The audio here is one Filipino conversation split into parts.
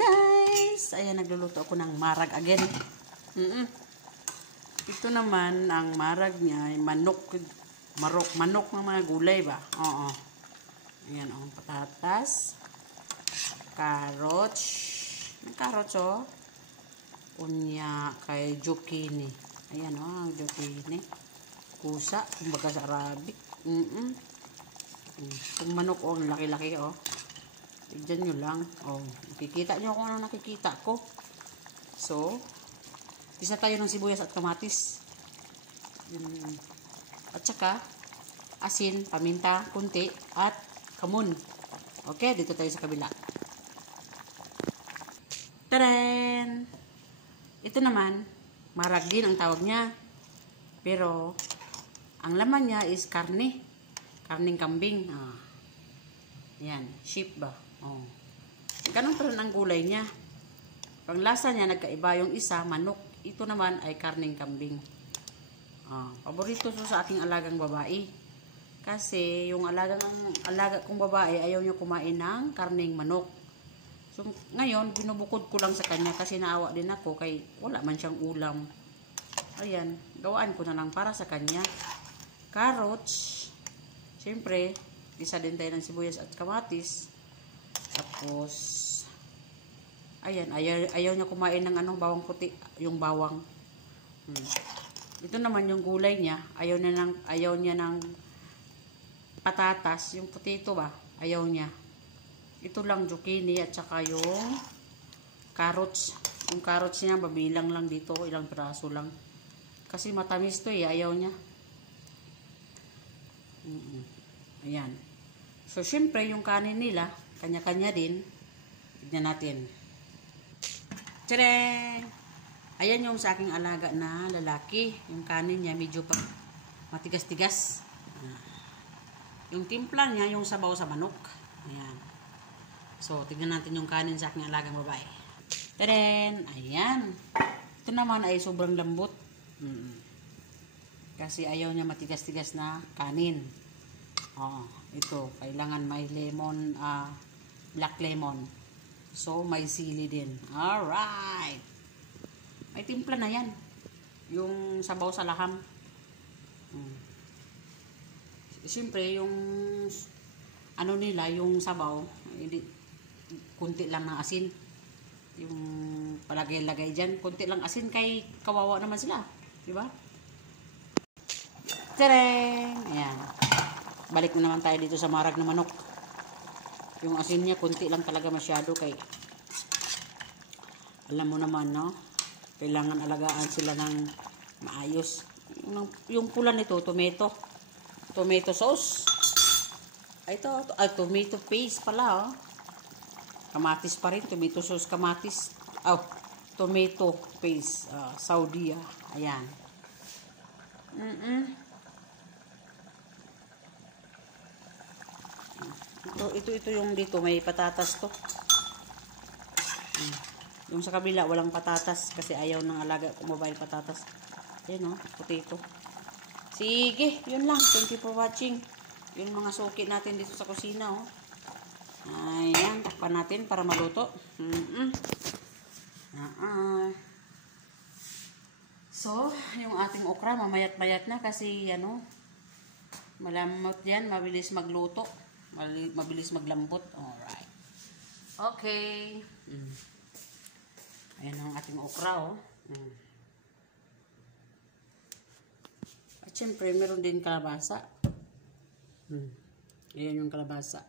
guys, ayan, nagluluto ako ng marag again. Ito naman, ang marag niya ay manok ng mga gulay ba? Oo. Ayan, patatas, carrots, may carrots unya kay zucchini. Ayan ang zucchini. Kusa, kumbaga sa Arabic. Itong manok laki-laki tignan nyo lang. Nakikita nyo kung ano nakikita ko. So, isa tayo ng sibuyas at kamatis. At saka, asin, paminta, kunti, at kamon. Okay, dito tayo sa kabila. Tadaan! Ito naman, marag din ang tawag niya. Pero, ang laman niya is karne. Karning kambing. Yan, sheep ba? Ganun pa rin ang gulay niya. Pang lasa niya, nagkaiba. Yung isa, manok. Ito naman ay karning kambing. Paborito to sa aking alagang babae. Kasi yung alaga kong babae, ayaw niya kumain ng karning manok. So, ngayon, binubukod ko lang sa kanya kasi naawa din ako kay wala man siyang ulam. Ayan, gawaan ko na lang para sa kanya. Carrots. Siyempre, isa din tayo ng sibuyas at kamatis. Tapos, ayan, ayaw niya kumain ng bawang puti, yung bawang. Ito naman yung gulay niya, ayaw niya ng patatas, yung potato ba, ayaw niya. Ito lang zucchini at saka yung carrots. Yung carrots niya, babilang lang dito, ilang piraso lang. Kasi matamis to ayaw niya. Ayan. So, syempre, yung kanin nila, kanya-kanya din. Tignan natin. Tadang! Ayan yung sa aking alaga na lalaki. Yung kanin niya, medyo matigas-tigas. Yung timpla niya, yung sabaw sa manok. Ayan. So, tignan natin yung kanin sa aking alagang babae. Tadang! Ayan. Ito naman ay sobrang lambot. Kasi ayaw niya matigas-tigas na kanin. Ito, kailangan may lemon, black lemon. So, may sili din. Alright! May timpla na yan. Yung sabaw sa laham. Siyempre, yung nila, yung sabaw, kunti lang ng asin. Yung palagay-lagay dyan, kunti lang asin kay kawawa naman sila. Diba? Tadang! Ayan. Balik na naman tayo dito sa marag na manok. Yung asin niya, kunti lang talaga masyado kay alam mo naman, no? Kailangan alagaan sila ng maayos. Yung pula nito, tomato. Tomato sauce. Ito, tomato paste pala, Kamatis pa rin, tomato sauce, kamatis. Tomato paste. Saudi, Ayan. Ito yung dito, may patatas to. Yung sa kabila, walang patatas kasi ayaw ng alaga kung babae patatas. Ayan potato. Sige, yun lang. Thank you for watching. Yung mga suki natin dito sa kusina, Ayan, takpan natin para maluto. So, yung ating okra, mamayat-mayat na kasi, malamot yan, mabilis magluto. Mabilis maglambot. Alright. Okay. Ayan ang ating okra, At syempre, meron din kalabasa. Ayan yung kalabasa.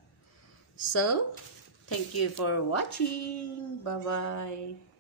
So, thank you for watching. Bye-bye.